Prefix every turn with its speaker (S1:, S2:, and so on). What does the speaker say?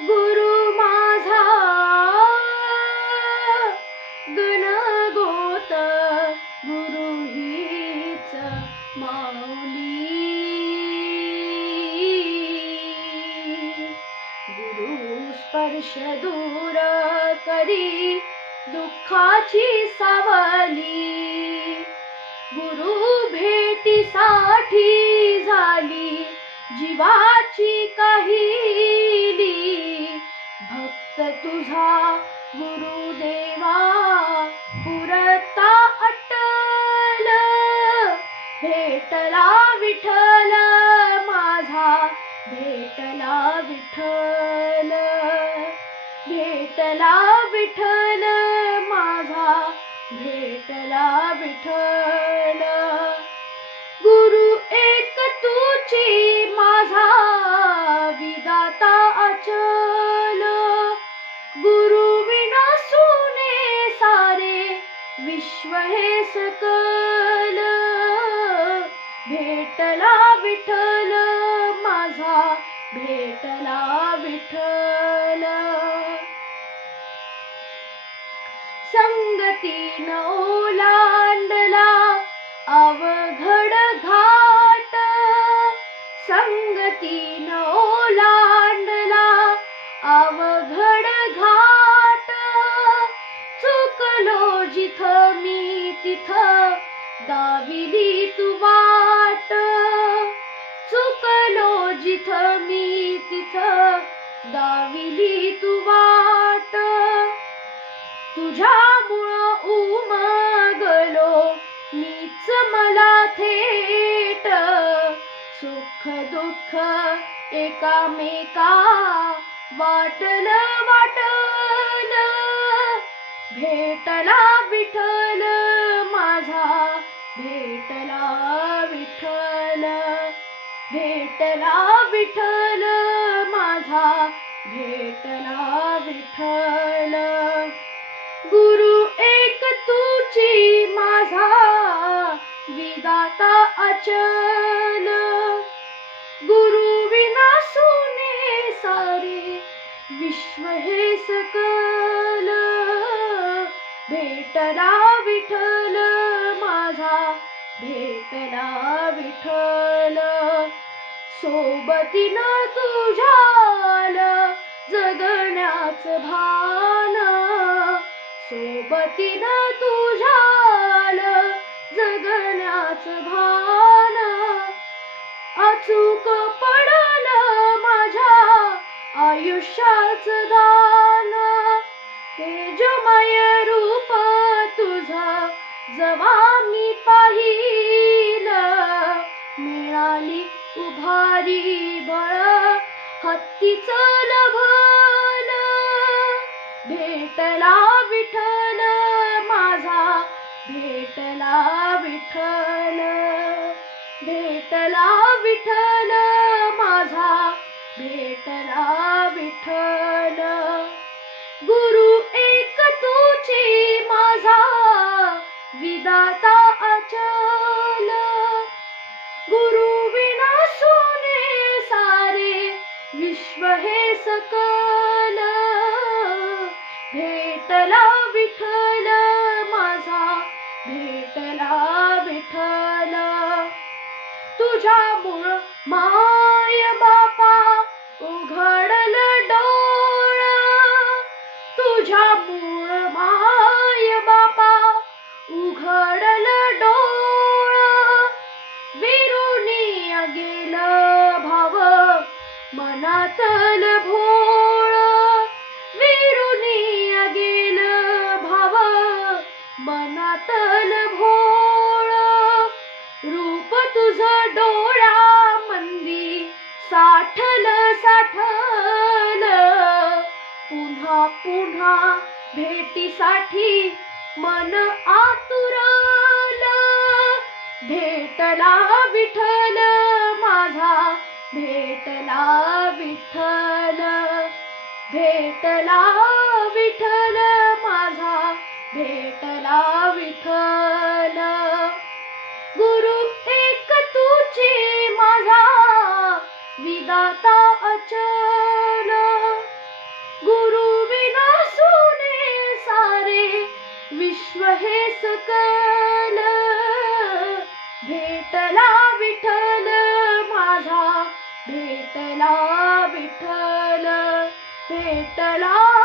S1: गुरु माझा गणगोत गुरु हीच माऊली. गुरु स्पर्श दूर करी दुःखाची सावली. गुरु भेटीसाठी झाली जीवाची काही विठ्ठल माझा भेटला विठ्ठल. भेटला विठ्ठल माझा भेटला विठ्ठल. गुरु एक तुची माझा विदाता अचल. गुरु विना सुने सारे विश्व हे सकल. भेटला विठ्ठल. संगतीन ओलांडला अवघड घाट. संगतीन ओलांडला अवघड घाट. चुकलो जिथ मी तिथ दाविली तू वाट. चुकलो जिथ मी तिथ दाविली तू वाट. तुझ्यामुळं उमगलो मीच मला थेट. सुख दुःख एकामेका वाटल वाटल. भेटला विठल माझा भेटला विठल भेटला भेटला विठ्ठल. गुरु एक तुची माझा विदाता अचल. गुरु विना सुने सारे विश्व हे सकल. भेटला विठ्ठल माझा भेटला विठ्ठल. सोबतीनं तुझ्या भान सोबतीनं तुझ्याल जगण्याच भान. अचूक पडल माझ्या आयुष्याच दान. तेजमय रूप तुझा जवा मी पाहिल. मिळाली उभारी बळ हत्तीच लभल भेटला विठ्ठल माझा भेटला विठ्ठल भेटला विठ्ठल माझा भेटला विठ्ठल. गुरु एक तुची माझा विदाता अचल. गुरु विना सोने सारे विश्व हे सकल. तुझ्यामुळं पुन्हा भेटीसाठी मन आतुरल. भेटला विठ्ठल माझा भेटला विठ्ठल. भेटला विठ्ठल माझा भेटला विठ्ठल. हे सकल भेटला विठ्ठल माझा भेटला विठ्ठल भेटला